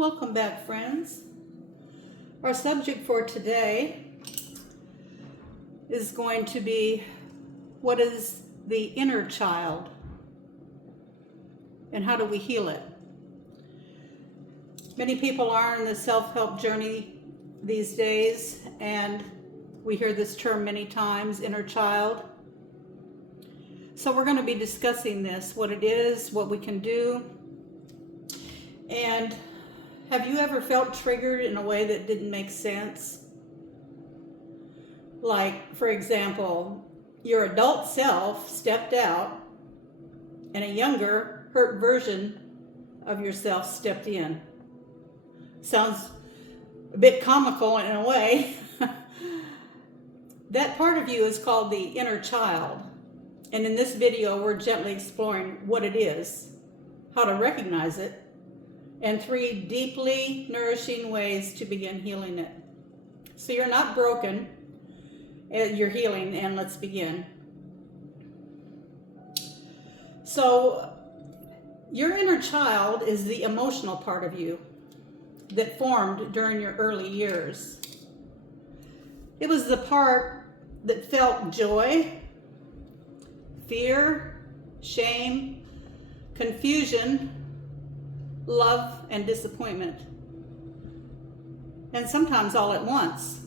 Welcome back, friends. Our subject for today is going to be what is the inner child and how do we heal it? Many people are in the self-help journey these days, and we hear this term many times, inner child. So we're going to be discussing this, what it is, what we can do. And have you ever felt triggered in a way that didn't make sense? Like, for example, your adult self stepped out and a younger, hurt version of yourself stepped in. Sounds a bit comical in a way. That part of you is called the inner child. And in this video, we're gently exploring what it is, how to recognize it, and 3 deeply nourishing ways to begin healing it. So you're not broken, you're healing, and let's begin. So your inner child is the emotional part of you that formed during your early years. It was the part that felt joy, fear, shame, confusion, love, and disappointment. And sometimes all at once.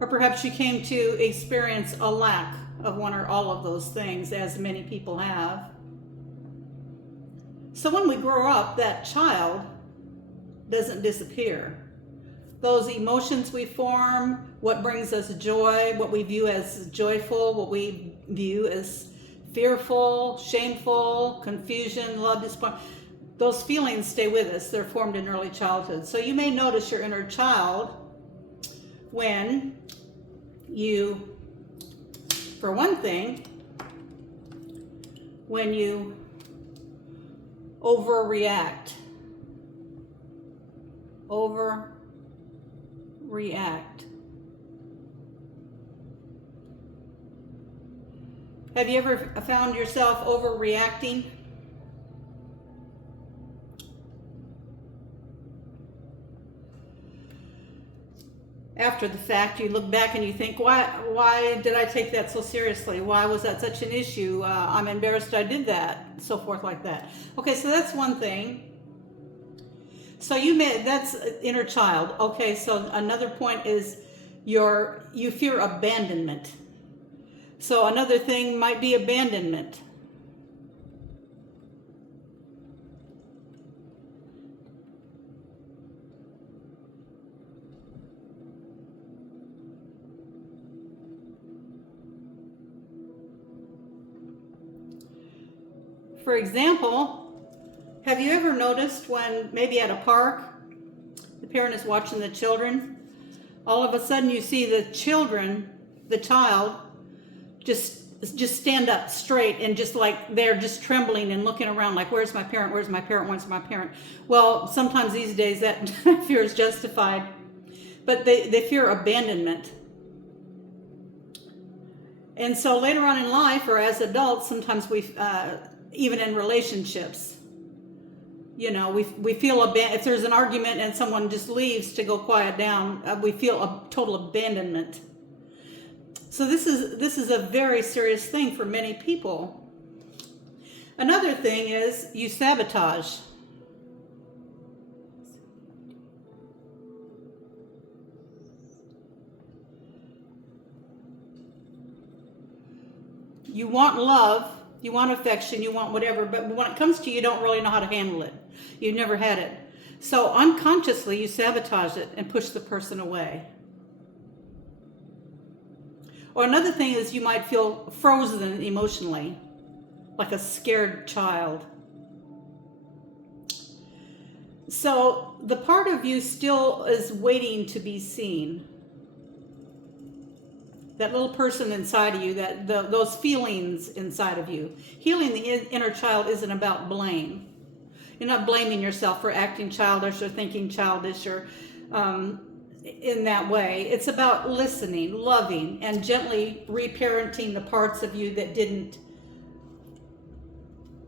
Or perhaps you came to experience a lack of one or all of those things, as many people have. So when we grow up, that child doesn't disappear. Those emotions we form, what brings us joy, what we view as joyful, what we view as fearful, shameful, confusion, love, disappointment, those feelings stay with us. They're formed in early childhood. So you may notice your inner child when you, for one thing, when you overreact. Have you ever found yourself overreacting? After the fact, you look back and you think, why did I take that so seriously? Why was that such an issue? I'm embarrassed I did that, so forth like that. Okay, so that's one thing. So that's inner child. Okay, so another point is you fear abandonment. So another thing might be abandonment. For example, have you ever noticed when maybe at a park, the parent is watching the children, all of a sudden you see the child, just stand up straight and just like they're just trembling and looking around like, where's my parent, where's my parent, where's my parent? Well, sometimes these days that fear is justified, but they fear abandonment. And so later on in life or as adults, sometimes even in relationships, we feel if there's an argument and someone just leaves to go quiet down, we feel a total abandonment. So this is a very serious thing for many people. Another thing is you sabotage. You want love, you want affection, you want whatever, but when it comes to you don't really know how to handle it. You've never had it. So unconsciously you sabotage it and push the person away. Or another thing is you might feel frozen emotionally, like a scared child. So the part of you still is waiting to be seen. That little person inside of you, those feelings inside of you. Healing the inner child isn't about blame. You're not blaming yourself for acting childish or thinking childish or in that way. It's about listening, loving, and gently reparenting the parts of you that didn't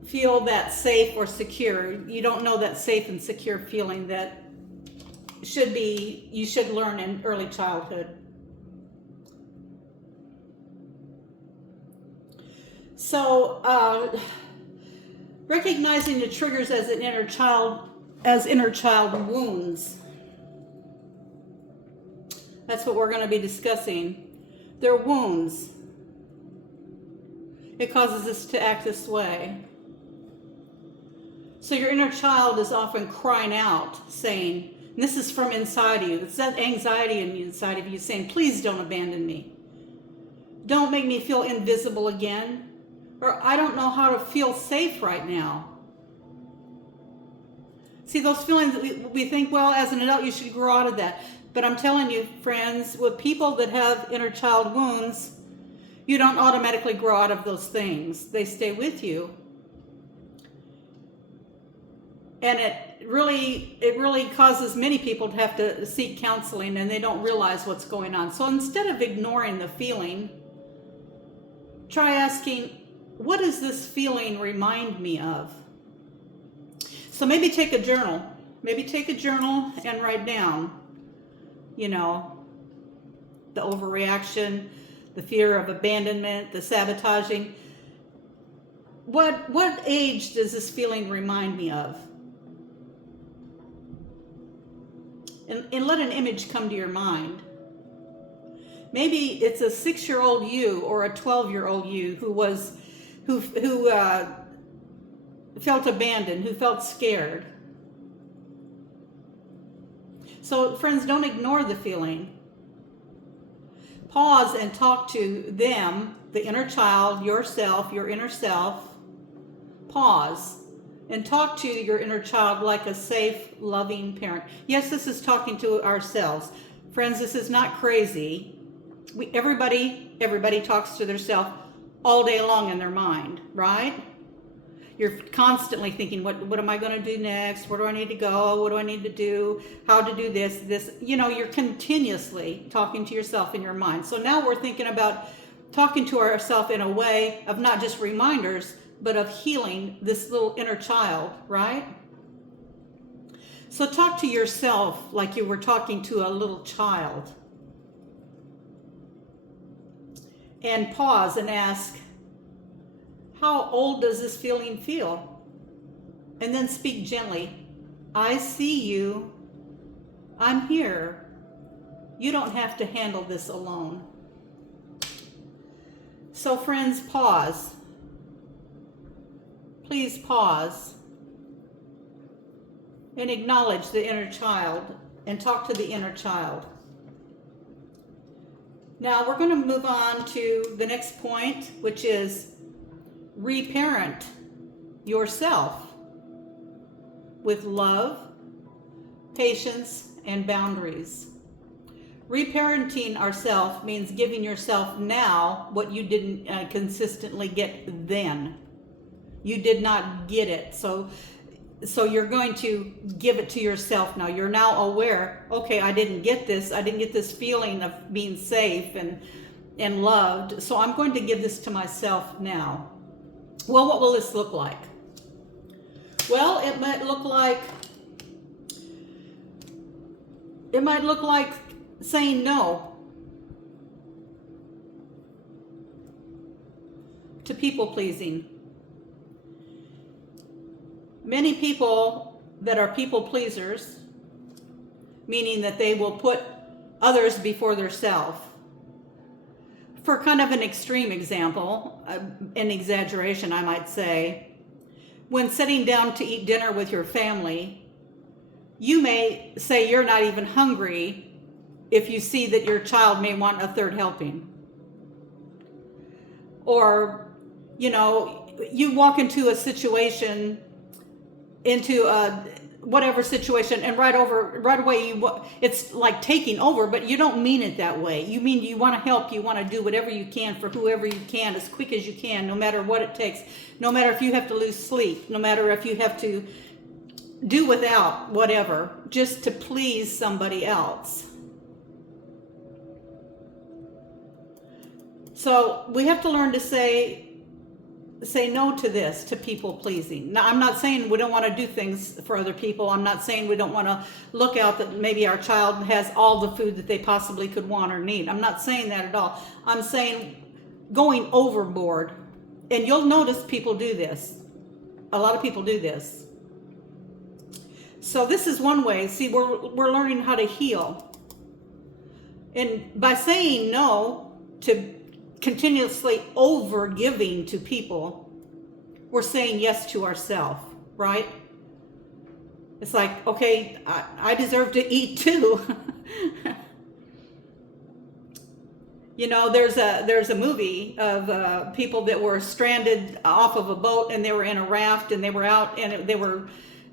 feel that safe or secure. You don't know that safe and secure feeling that you should learn in early childhood. So recognizing the triggers as inner child wounds. That's what we're going to be discussing. They're wounds. It causes us to act this way. So your inner child is often crying out, saying, and this is from inside of you, it's that anxiety inside of you saying, please don't abandon me. Don't make me feel invisible again. Or I don't know how to feel safe right now. See, those feelings, we think, well, as an adult, you should grow out of that. But I'm telling you, friends, with people that have inner child wounds, you don't automatically grow out of those things. They stay with you. And it really causes many people to have to seek counseling, and they don't realize what's going on. So instead of ignoring the feeling, try asking, what does this feeling remind me of? So maybe take a journal. Maybe take a journal and write down, the overreaction, the fear of abandonment, the sabotaging. What age does this feeling remind me of? And let an image come to your mind. Maybe it's a 6-year-old you or a 12-year-old you who felt abandoned, who felt scared. So friends, don't ignore the feeling. Pause and talk to them, the inner child, yourself, your inner self. Pause and talk to your inner child like a safe, loving parent. Yes, this is talking to ourselves. Friends, this is not crazy. Everybody talks to themselves all day long in their mind, right? You're constantly thinking, what am I going to do next? Where do I need to go? What do I need to do? How to do this? You're continuously talking to yourself in your mind. So now we're thinking about talking to ourselves in a way of not just reminders, but of healing this little inner child, right? So talk to yourself like you were talking to a little child. And pause and ask, how old does this feeling feel? And then speak gently. I see you. I'm here. You don't have to handle this alone. So friends, pause. Please pause and acknowledge the inner child and talk to the inner child. Now we're going to move on to the next point, which is reparent yourself with love, patience, and boundaries. Reparenting ourselves means giving yourself now what you didn't consistently get then. You did not get it. So you're going to give it to yourself now. You're now aware, okay, I didn't get this. I didn't get this feeling of being safe and loved. So I'm going to give this to myself now. Well, what will this look like? Well, it might look like saying no to people pleasing. Many people that are people pleasers, meaning that they will put others before themselves. For kind of an extreme example, an exaggeration, I might say, when sitting down to eat dinner with your family, you may say you're not even hungry if you see that your child may want a third helping. Or, you walk into a situation, whatever situation, and right away it's like taking over, but you don't mean it that way. You mean you want to help, you want to do whatever you can for whoever you can as quick as you can, no matter what it takes, no matter if you have to lose sleep, no matter if you have to do without whatever, just to please somebody else. So we have to learn to say, say no to this, to people pleasing. Now, I'm not saying we don't want to do things for other people. I'm not saying we don't want to look out that maybe our child has all the food that they possibly could want or need. I'm not saying that at all. I'm saying going overboard. And you'll notice people do this. A lot of people do this. So this is one way. See, we're learning how to heal. And by saying no to continuously over giving to people, we're saying yes to ourselves, right? It's like, okay, I deserve to eat too. You know, there's a movie of people that were stranded off of a boat, and they were in a raft, and they were out, and they were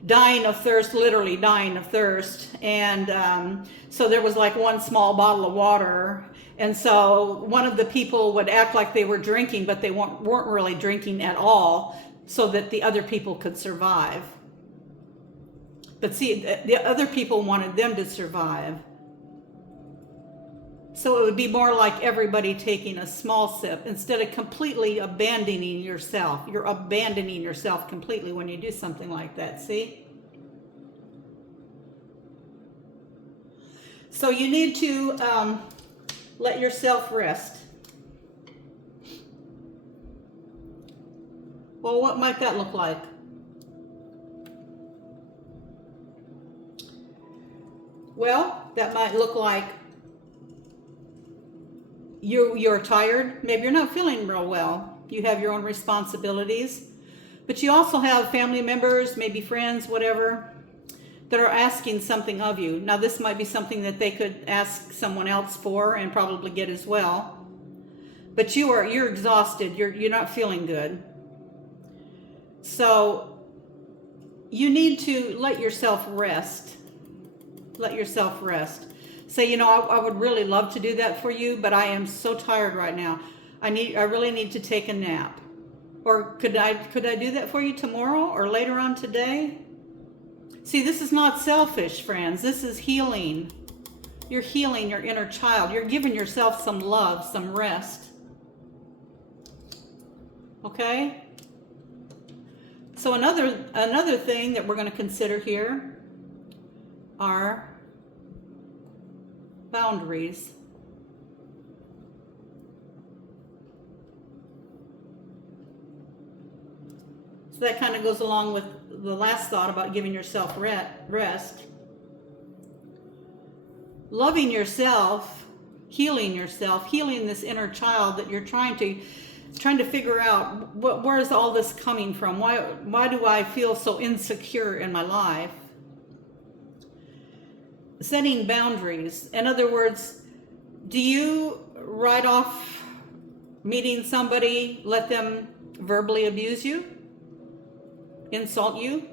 dying of thirst, literally dying of thirst. And so there was like one small bottle of water. And so one of the people would act like they were drinking, but they weren't really drinking at all, so that the other people could survive. But see, the other people wanted them to survive. So it would be more like everybody taking a small sip instead of completely abandoning yourself. You're abandoning yourself completely when you do something like that, see? So you need to let yourself rest. Well, what might that look like? Well, that might look like you're tired. Maybe you're not feeling real well. You have your own responsibilities, but you also have family members, maybe friends, whatever, that are asking something of you. Now, this might be something that they could ask someone else for and probably get as well. But you're exhausted. You're not feeling good. So you need to let yourself rest. Let yourself rest. Say, you know, I would really love to do that for you, but I am so tired right now. I really need to take a nap. Or could I do that for you tomorrow or later on today? See, this is not selfish, friends. This is healing. You're healing your inner child. You're giving yourself some love, some rest. Okay? So another thing that we're going to consider here are boundaries. So that kind of goes along with the last thought about giving yourself rest. Loving yourself, healing this inner child that you're trying to figure out where is all this coming from? Why do I feel so insecure in my life? Setting boundaries. In other words, do you write off meeting somebody, let them verbally abuse you, insult you,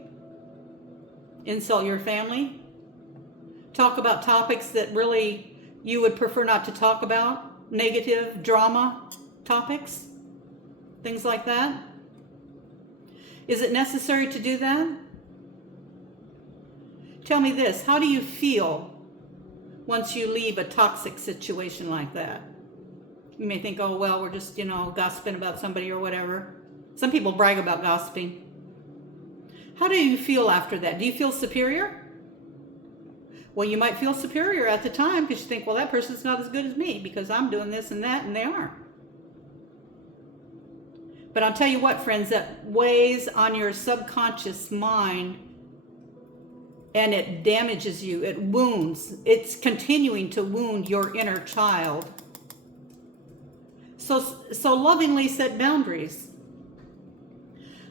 insult your family, talk about topics that really you would prefer not to talk about, negative drama topics, things like that? Is it necessary to do that? Tell me this, how do you feel once you leave a toxic situation like that? You may think, oh, well, we're just, gossiping about somebody or whatever. Some people brag about gossiping. How do you feel after that? Do you feel superior? Well, you might feel superior at the time because you think, well, that person's not as good as me because I'm doing this and that, and they aren't. But I'll tell you what, friends, that weighs on your subconscious mind, and it damages you. It wounds. It's continuing to wound your inner child. So lovingly set boundaries.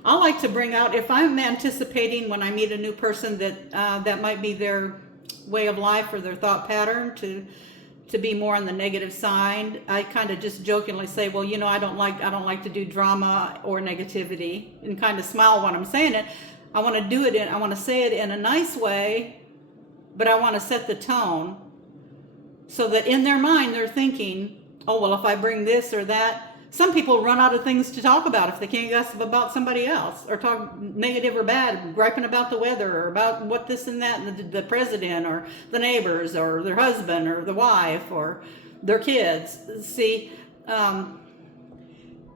I like to bring out, if I'm anticipating when I meet a new person that might be their way of life or their thought pattern to be more on the negative side, I kind of just jokingly say, well, I don't like to do drama or negativity, and kind of smile when I'm saying it. I want to say it in a nice way, but I want to set the tone so that in their mind they're thinking, oh, well, if I bring this or that. Some people run out of things to talk about if they can't gossip about somebody else or talk negative or bad, griping about the weather or about what this and that, the president or the neighbors or their husband or the wife or their kids. See,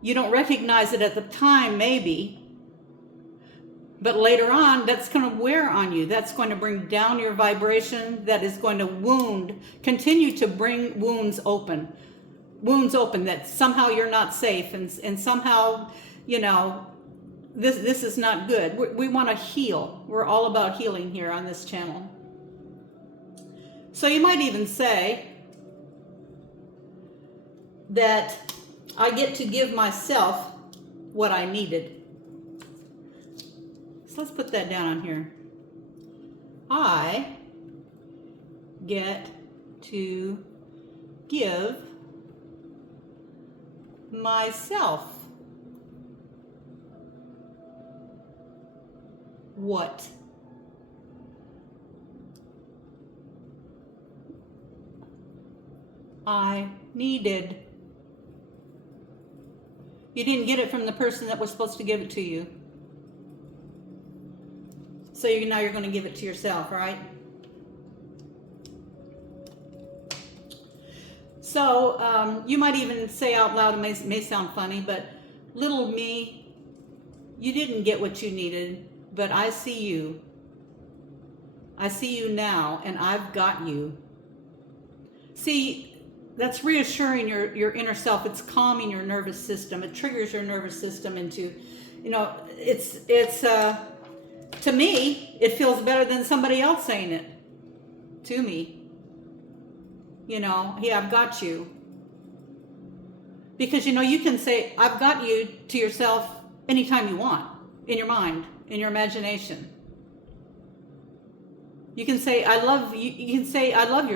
You don't recognize it at the time, maybe, but later on, that's going to wear on you. That's going to bring down your vibration. That is going to continue to bring wounds open that somehow you're not safe, and somehow, this is not good. We want to heal. We're all about healing here on this channel. So you might even say that I get to give myself what I needed. So let's put that down on here. I get to give myself what I needed. You didn't get it from the person that was supposed to give it to you. So now you're going to give it to yourself, right? So you might even say out loud, it may sound funny, but little me, you didn't get what you needed, but I see you. I see you now, and I've got you. See, that's reassuring your inner self. It's calming your nervous system. It triggers your nervous system into, to me, it feels better than somebody else saying it to me. Yeah, I've got you. Because, you can say, I've got you to yourself anytime you want, in your mind, in your imagination. You can say, I love you. You can say, I love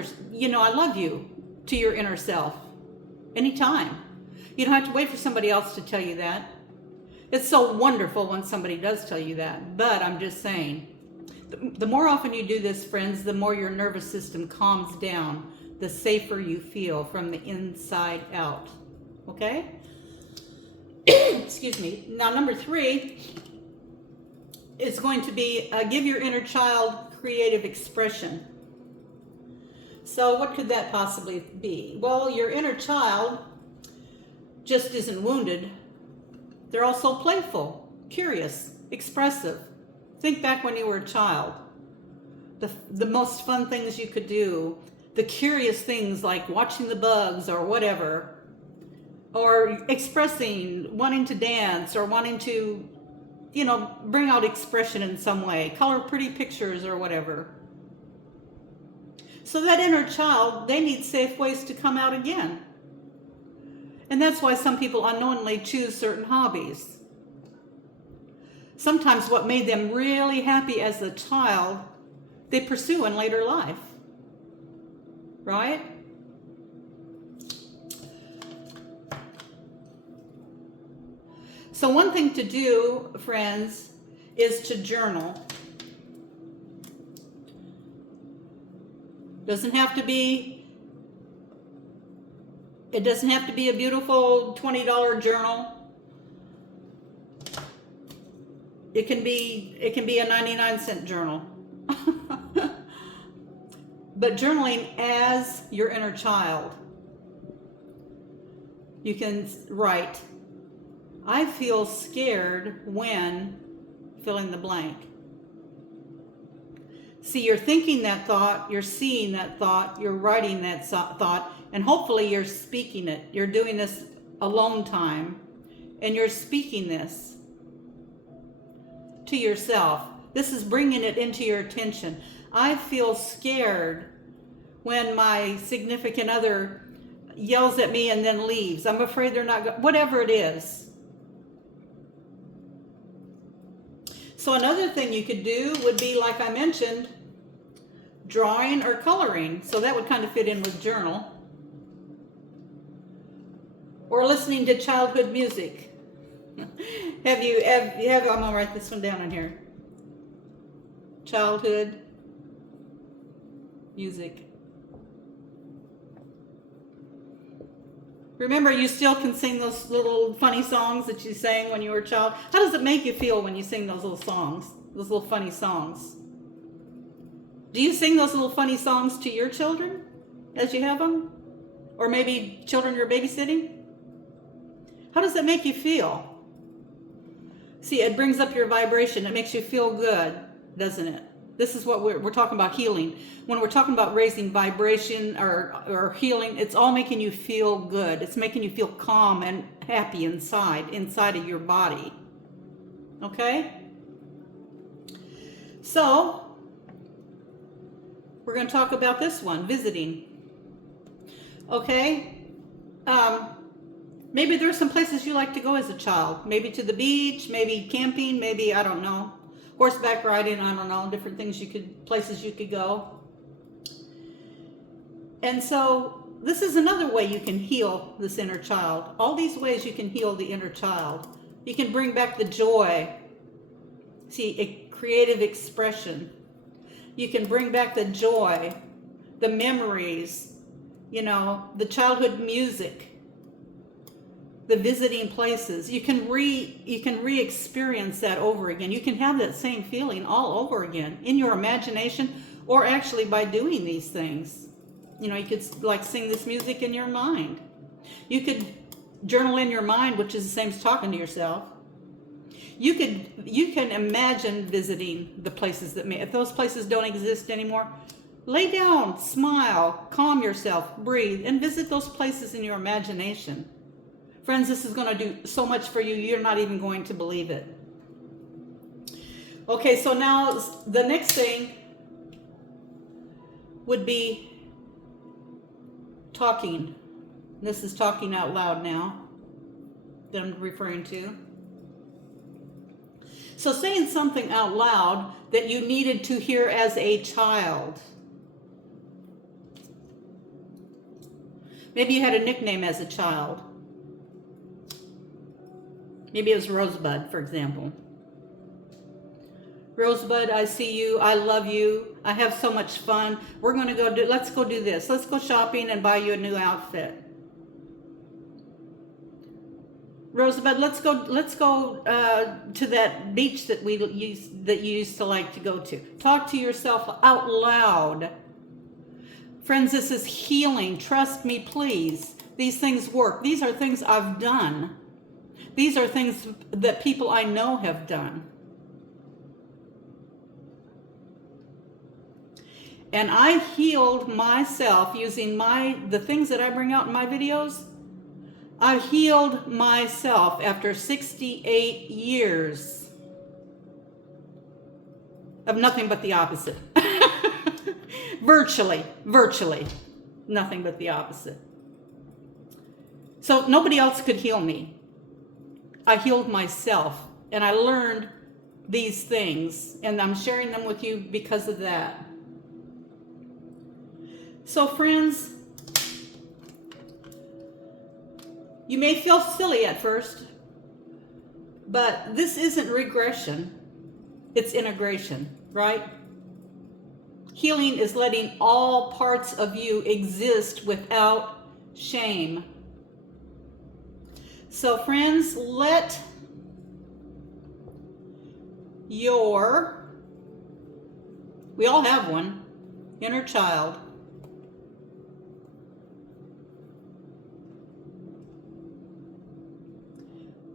you to your inner self anytime. You don't have to wait for somebody else to tell you that. It's so wonderful when somebody does tell you that, but I'm just saying, the more often you do this, friends, the more your nervous system calms down, the safer you feel from the inside out. Okay? Excuse me. Now, number 3 is going to be give your inner child creative expression. So what could that possibly be? Well, your inner child just isn't wounded. They're also playful, curious, expressive. Think back when you were a child. The most fun things you could do, the curious things like watching the bugs or whatever, or expressing, wanting to dance or wanting to, bring out expression in some way, color pretty pictures or whatever. So that inner child, they need safe ways to come out again. And that's why some people unknowingly choose certain hobbies. Sometimes what made them really happy as a child, they pursue in later life. Right? So one thing to do, friends, is to journal. It doesn't have to be a beautiful $20 journal. It can be a 99-cent journal. But journaling as your inner child. You can write, I feel scared when filling the blank. See, you're thinking that thought, you're seeing that thought, you're writing that thought, and hopefully you're speaking it. You're doing this alone time, and you're speaking this to yourself. This is bringing it into your attention. I feel scared when my significant other yells at me and then leaves. I'm afraid they're not whatever it is. So another thing you could do would be, like I mentioned, drawing or coloring. So that would kind of fit in with journal. Or listening to childhood music. I'm gonna write this one down in here. Childhood music. Remember, you still can sing those little funny songs that you sang when you were a child. How does it make you feel when you sing those little songs, those little funny songs? Do you sing those little funny songs to your children as you have them? Or maybe children you're babysitting? How does that make you feel? See, it brings up your vibration. It makes you feel good, doesn't it? This is what we're talking about, healing. When we're talking about raising vibration or healing, it's all making you feel good. It's making you feel calm and happy inside of your body. Okay? So, we're going to talk about this one, visiting. Okay? Maybe there's some places you like to go as a child. Maybe to the beach, maybe camping, maybe, I don't know, horseback riding, I don't know, different things places you could go. And so this is another way you can heal this inner child. All these ways you can heal the inner child. You can bring back the joy. See, a creative expression. You can bring back the joy, the memories, the childhood music, the visiting places. You can re-experience that over again. You can have that same feeling all over again in your imagination, or actually by doing these things. You could like sing this music in your mind. You could journal in your mind, which is the same as talking to yourself. You can imagine visiting the places if those places don't exist anymore, lay down, smile, calm yourself, breathe, and visit those places in your imagination. Friends, this is going to do so much for you, you're not even going to believe it. Okay, so now the next thing would be talking. This is talking out loud now that I'm referring to. So saying something out loud that you needed to hear as a child. Maybe you had a nickname as a child. Maybe it was Rosebud, for example. Rosebud, I see you. I love you. I have so much fun. Let's go do this. Let's go shopping and buy you a new outfit. Rosebud, let's go to that beach that you used to like to go to. Talk to yourself out loud. Friends, this is healing. Trust me, please. These things work. These are things I've done. These are things that people I know have done. And I healed myself using the things that I bring out in my videos. I healed myself after 68 years of nothing but the opposite. Virtually nothing but the opposite. So nobody else could heal me. I healed myself, and I learned these things, and I'm sharing them with you because of that. So friends, you may feel silly at first, but this isn't regression, it's integration, right? Healing is letting all parts of you exist without shame. So friends, let we all have one, inner child,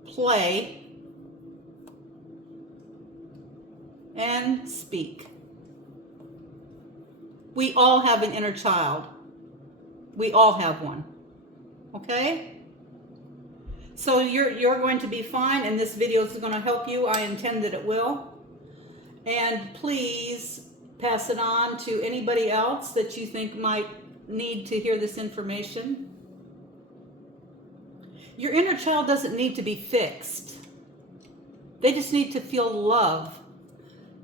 play and speak. We all have an inner child. We all have one. Okay? So you're going to be fine, and this video is going to help you. I intend that it will. And please pass it on to anybody else that you think might need to hear this information. Your inner child doesn't need to be fixed. They just need to feel love,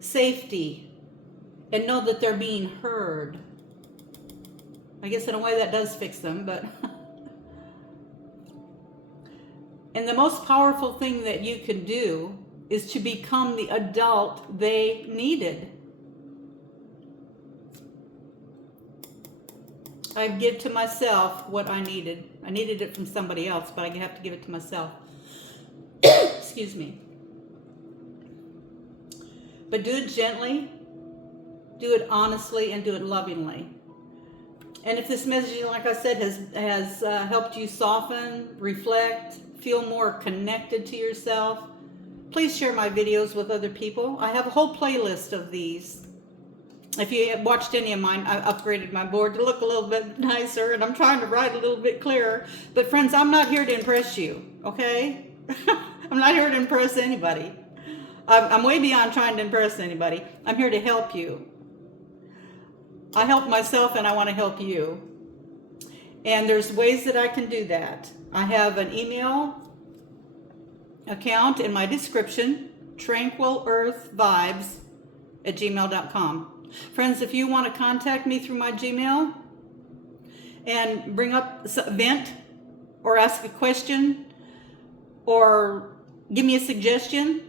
safety, and know that they're being heard. I guess in a way that does fix them, but... And the most powerful thing that you can do is to become the adult they needed. I give to myself what I needed. I needed it from somebody else, but I have to give it to myself. Excuse me. But do it gently, do it honestly, and do it lovingly. And if this messaging, like I said, has helped you soften, reflect, feel more connected to yourself, please share my videos with other people. I have a whole playlist of these. If you watched any of mine, I upgraded my board to look a little bit nicer, and I'm trying to write a little bit clearer. But friends, I'm not here to impress you, okay? I'm not here to impress anybody. I'm way beyond trying to impress anybody. I'm here to help you. I help myself, and I want to help you. And there's ways that I can do that. I have an email account in my description, tranquilearthvibes@gmail.com. Friends, if you want to contact me through my Gmail and bring up, vent, or ask a question, or give me a suggestion,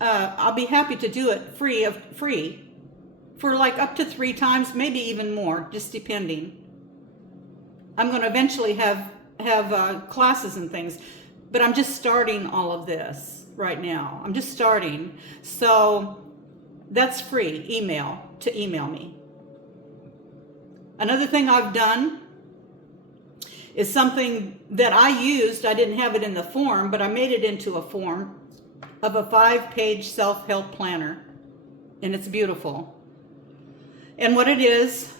I'll be happy to do it free for like up to 3 times, maybe even more, just depending. I'm going to eventually have classes and things, but I'm just starting all of this right now. I'm just starting. So that's free, email me. Another thing I've done is something that I used. I didn't have it in the form, but I made it into a form of a 5-page self-help planner, and it's beautiful. And what it is,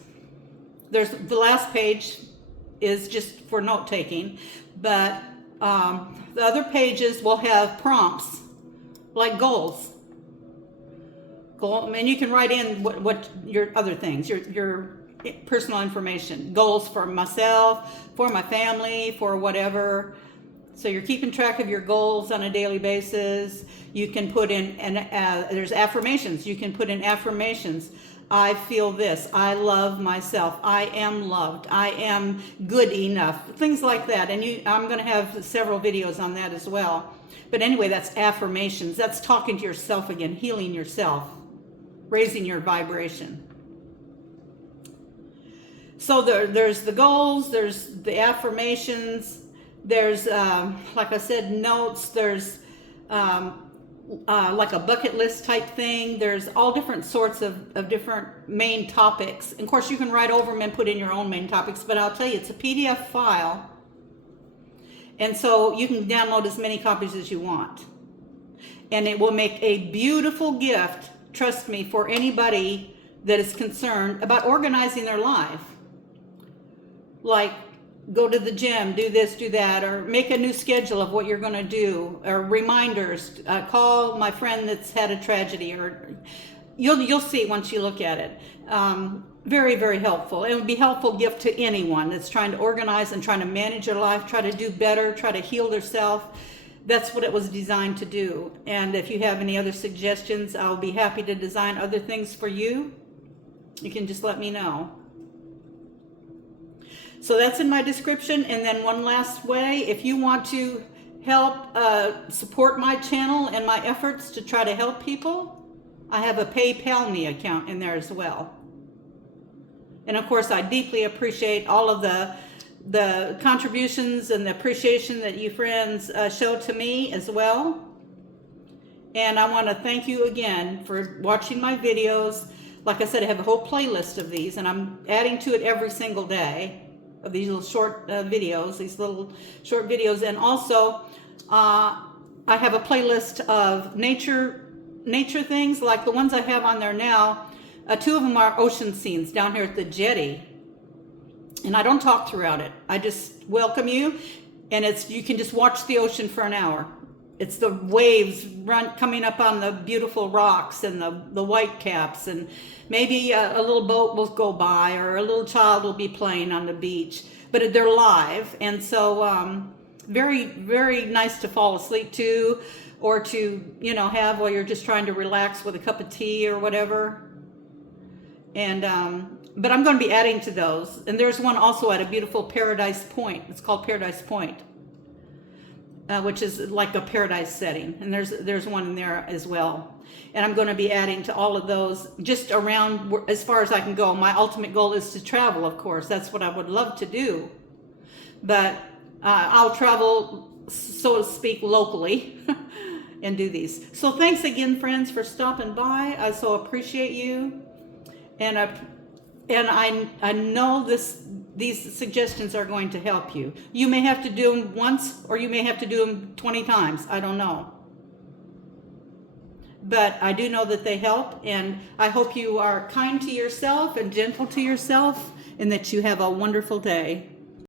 there's the last page is just for note taking, but the other pages will have prompts like goals. And you can write in what your other things, your personal information, goals for myself, for my family, for whatever. So you're keeping track of your goals on a daily basis. You can put in, there's affirmations. You can put in affirmations. I feel this. I love myself. I am loved. I am good enough. Things like that. And I'm going to have several videos on that as well. But anyway, that's affirmations. That's talking to yourself again, healing yourself, raising your vibration. So there's the goals, there's the affirmations, there's, like I said, notes, there's like a bucket list type thing. There's all different sorts of different main topics. And of course, you can write over them and put in your own main topics, but I'll tell you, it's a PDF file. And so you can download as many copies as you want. And it will make a beautiful gift, trust me, for anybody that is concerned about organizing their life. Like, go to the gym, do this, do that, or make a new schedule of what you're going to do, or reminders, call my friend that's had a tragedy, or you'll see once you look at it. Very, very helpful. It would be a helpful gift to anyone that's trying to organize and trying to manage their life, try to do better, try to heal themselves. That's what it was designed to do. And if you have any other suggestions, I'll be happy to design other things for you. You can just let me know. So that's in my description. And then one last way, if you want to help support my channel and my efforts to try to help people, I have a PayPal me account in there as well. And of course, I deeply appreciate all of the contributions and the appreciation that you friends show to me as well. And I want to thank you again for watching my videos. Like I said, I have a whole playlist of these, and I'm adding to it every single day, of these little short videos, and also I have a playlist of nature things, like the ones I have on there now. 2 of them are ocean scenes down here at the jetty, and I don't talk throughout it. I just welcome you, and you can just watch the ocean for an hour. It's the waves coming up on the beautiful rocks and the white caps, and maybe a little boat will go by, or a little child will be playing on the beach, but they're live. And so very, very nice to fall asleep to, or to, have while you're just trying to relax with a cup of tea or whatever. And but I'm going to be adding to those. And there's one also at a beautiful Paradise Point. It's called Paradise Point. Which is like a paradise setting, and there's one in there as well. And I'm going to be adding to all of those, just around as far as I can go. My ultimate goal is to travel, of course. That's what I would love to do, but I'll travel, so to speak, locally and do these. So thanks again, friends, for stopping by. I so appreciate you, and I know these suggestions are going to help you. You may have to do them once, or you may have to do them 20 times. I don't know. But I do know that they help, and I hope you are kind to yourself and gentle to yourself, and that you have a wonderful day.